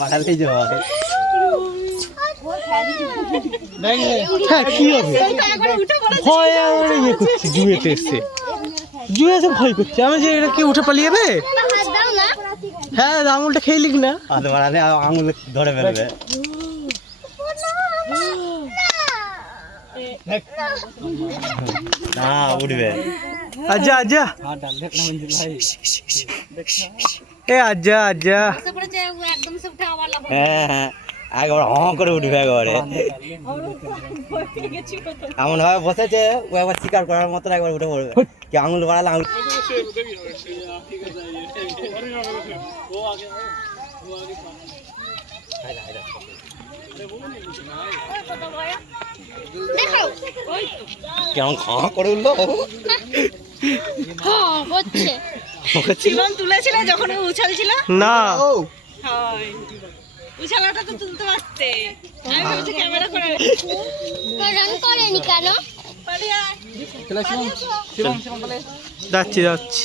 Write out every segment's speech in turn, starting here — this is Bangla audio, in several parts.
বাড়ালেই যে হয়। হ্যাঁ কি হবে ভয় আমার ইয়ে করছে জুয়েতে এসছে জুয়ে এসে ভয় করছে আমি যে এটা কি উঠে পালিয়ে যাবে হ্যাঁ আঙুলটা খেয়ে লিখ না হাত বাড়ালে আঙুল ধরে ফেলবে। না উঠবে। আচ্ছা আচ্ছা এ আচ্ছা আচ্ছা হ্যাঁ হ্যাঁ একবার করে উঠবে একবারে এমন ভাবে বসেছে ও একবার শিকার করার মতন একবার উঠে পড়বে কি আঙুল বাড়ালে আঙুল কেমন খাঁ করে উঠলো জীবন তুলেছিল যখন উছাল ছিল না উছালাটা তো তুলতে পারতে আমি ভাবছি ক্যামেরা করে রান করেনি কেন যাচ্ছি যাচ্ছি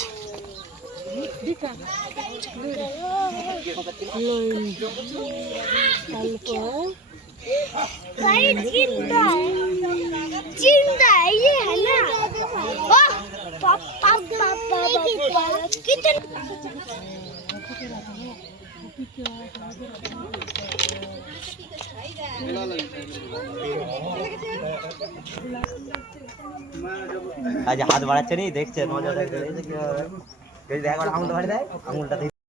चिंता ये है ना पापा कितने আজ হাত বাড়াচ্ছে নি দেখছে মজা দেখছে একবার আঙুলটা বাড়ি দেয় আঙুলটা